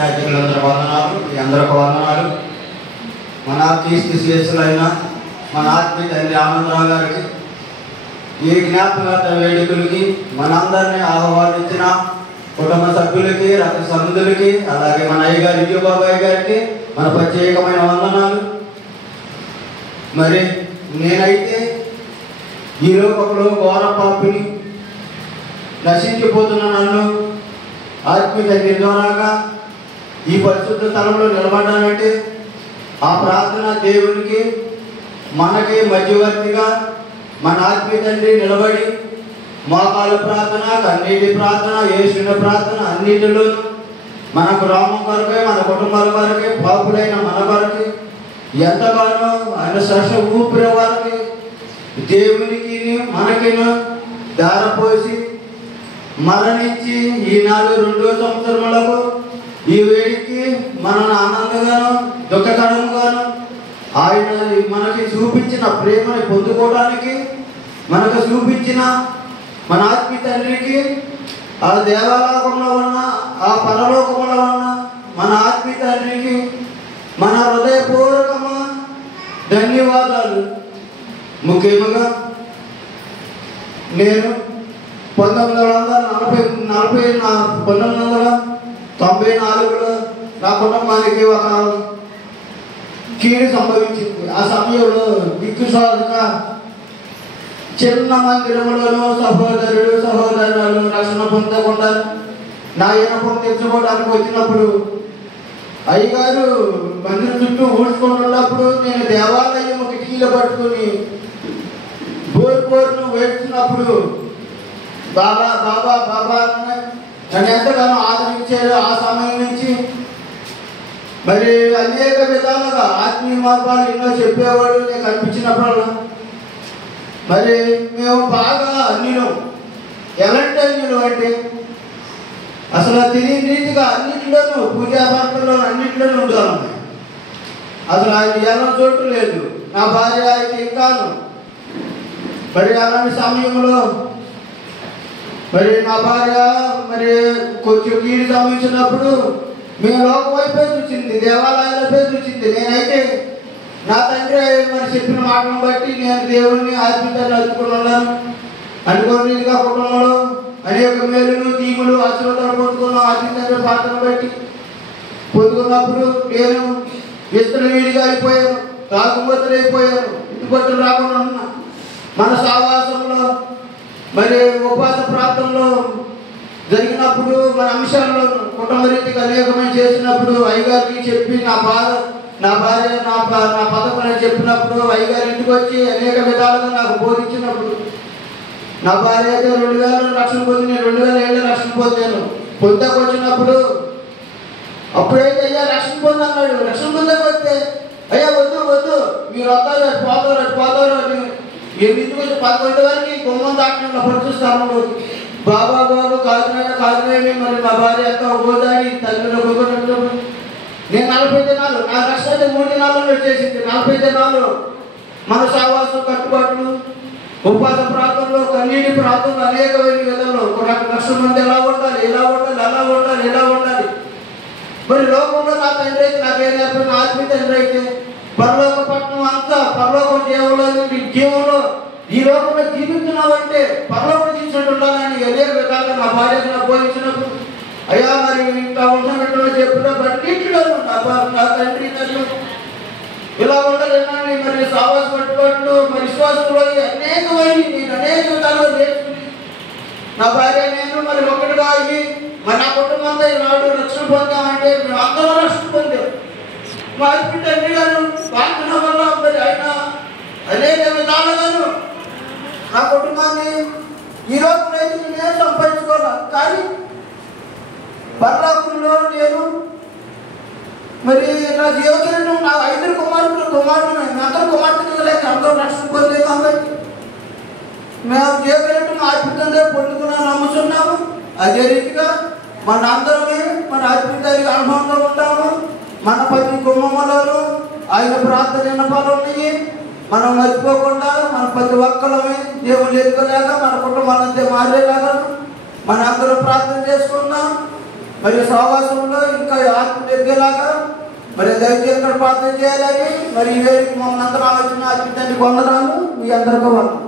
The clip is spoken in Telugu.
యాజకులందరూ వందనాలు, మీ అందరికి వందనాలు. మన కీర్తిశేషులైన మన ఆత్మీయ తండ్రి ఆనందరావు గారికి ఈ జ్ఞాపకత వేడుకలకి మనందరినీ ఆహ్వానించిన కుటుంబ సభ్యులకి, రక్త సంబంధులకి, అలాగే మన అయ్యగారి విజయబాబాయ్ గారికి మన ప్రత్యేకమైన వందనాలు. మరి నేనైతే ఈ లోకంలో ఘోర పాపిని, నశించిపోతున్న నన్ను ఆత్మీయ తండ్రి ద్వారాగా ఈ పరిశుద్ధ స్థలంలో నిలబడ్డానంటే ఆ ప్రార్థన దేవునికి మనకి మధ్యవర్తిగా మన ఆత్మీయ తండ్రి నిలబడి మోకాళ్ళ ప్రార్థన, కన్నీటి ప్రార్థన, యేసుని ప్రార్థన అన్నిటిలోనూ మన గ్రామం కొరకే, మన కుటుంబాల కొరకే, పాపులైన మన కొరకే ఎంతగానో ఆయన శ్వాస ఊపిరి వారికి దేవునికి మనకిను దారపోసి మరణించి ఈనాడు 2వ సంవత్సరములకు ఈ వేడికి మనను ఆనందంగాను దుఃఖకరంగాను ఆయన మనకి చూపించిన ప్రేమని పొందుకోవడానికి, మనకు చూపించిన మన ఆత్మీయ తండ్రికి, ఆ దేవాలయంలో ఉన్న ఆ పరలోకంలో ఉన్న మన ఆత్మీయ తండ్రికి మన హృదయపూర్వకమైన ధన్యవాదాలు. ముఖ్యంగా నేను 1994లో నా కుటుంబానికి ఒక కీడు సంభవించింది. ఆ సమయంలో దిక్కుసాధక చిన్న మందిరంలోనూ సహోదరులు రక్షణ పొందకుండా నా ఇనపం తెచ్చుకోవడానికి వచ్చినప్పుడు అయ్యగారు మందిరం చుట్టూ ఊడ్చుకుంటున్నప్పుడు నేను దేవాలయం కిటికీలు పట్టుకుని బోర్ను వేస్తున్నప్పుడు బాబా బాబా బాబా నన్ను ఎంతగానో ఆదరించారు. ఆ సమయం నుంచి మరి అనేక విధాలుగా ఆత్మీయ మార్గాలు ఎన్నో చెప్పేవాడు. నేను కనిపించినప్పుడల్లా మరి మేము బాగా అన్నిలం. ఎలాంటి అన్నిలం అంటే అసలు తెలియని రీతిగా అన్నింటిలోనూ, పూజా పాత్రలో అన్నింటిలోనూ ఉండాలి. అసలు ఆయన ఎలా చోటు లేదు. నా భార్య అయితే ఇంకాను మరి అలాంటి సమయంలో మరి నా భార్య మరి కొంచెం కీడు సంభవించినప్పుడు మేము లోకం వైపే చూసింది, దేవాలయాలపై చూసింది. నేనైతే నా తండ్రి మరి చెప్పిన మాటను బట్టి నేను దేవుడిని ఆత్మీయతను అందుకున్నాను. అనుకోని రీతిగా కుటుంబంలో అనేక మేలులు, దీవులు, ఆశీర్వాదాలు పొందుకున్నాం. ఆత్మీయత పాత్రను బట్టి పొందుకున్నప్పుడు నేను విస్తరవీడిగా అయిపోయాను, తాగుబోతులు అయిపోయాను, ఇంటిపట్టులు రాకుండా ఉన్నా. మన సావాసంలో మరి ఉపవాస ప్రాంతంలో జరిగినప్పుడు మన అంశాల్లో కుటుంబ రీతికి అనేకమైన చేసినప్పుడు అయ్యగారికి చెప్పి నా భార్య నా పదకొండు చెప్పినప్పుడు అయ్యగారి ఇంటికి వచ్చి అనేక విధాలుగా నాకు బోధించినప్పుడు నా భార్య అయితే 2000 రక్షణ పొంది, నేను 2007 రక్షణ పొందాను. పొందకొచ్చినప్పుడు అప్పుడైతే అయ్యా రక్షణ పొందన్నాడు. రక్షణ పొందకపోతే అయ్యా వద్దు మీరు వస్తారు పోతారు అని ఇంటికి వచ్చి 11 వరకు గుమ్మం దాటిన పడుచుస్తాను. బాబా కాదునాయని మరి మా భార్య అంతా గోదాడి తల్లిలో గొప్ప. నేను 40 దినాలు, నా రక్షణ 3 దినాల్లో వచ్చేసింది. 40 దినాలు మన సావాసం, కట్టుబాట్లు, ఉపవాస ప్రాంతంలో, కన్నీటి ప్రాంతంలో అనేకమైన విధాలు 1 లక్షల మంది ఎలా ఉండాలి, ఎలా ఉండాలి. మరి లోకంలో నా తండ్రి అయితే నాకేం నేర్పిన ఆత్మీయ తండ్రి అయితే పరలోక పట్టణం అంతా పరలోకం జీవంలో ఈ లోకంలో జీవిస్తున్నావంటే పరలోకం జీవించినట్టు ఉండాలని అనేక విధాలుగా నా భార్యకు నా బోధించినప్పుడు అయ్యా మరి ఇంకా ఉన్నట్టు చెప్పిన బట్టిలో నా తండ్రి నన్ను ఇలా ఉండాలని మరి సావాస పట్టుబట్లు మరి విశ్వాసంలో అనేక విధాలుగా నేర్చుకుని నా భార్య నేను మరి ఒకటిగా అయ్యి మరి నా కుటుంబం అంతా ఈనాడు రక్షణ పొందామంటే మేము అందరూ రక్షణ పొందాం. మా ఆత్మీయ తండ్రి గారు ప్రార్థన వల్ల మరి ఆయన అనేక విధాలుగాను నా కుటుంబాన్ని ఈ రోజు నేను సంపాదించుకోవాలి. కానీ పరలోకంలో నేను మరి నా జీవితంలో నా 5 కుమారులు అందరూ కుమార్తెలు లేక అందరూ రక్షణ పొందే కాబట్టి మేము జీవితం ఆత్మీయంగా పొందుకున్నాం, నమ్ముతున్నాము. అదే రీతిగా మన అందరమే మన ఆత్మీయ అనుభవంలో ఉంటాము. మన ప్రతి కుటుంబంలోనూ ఆయన ప్రార్థన విన్నపాలు ఉన్నాయి. మనం మర్చిపోకుండా మన ప్రతి ఒక్కరమే దేవుళ్ళు ఎదుకోలేక మన కుటుంబాలంతే మారేలాగా మన అందరూ ప్రార్థన చేసుకున్నాం. మరి సహవాసంలో ఇంకా ఆత్మ ఎదిగేలాగా మరి దయచేసి ప్రార్థన చేయాలని మరి మమ్మల్ని అందరూ ఆలోచన ఆత్మ తండ్రి వందనాలు. మీ అందరికీ వందనాలు.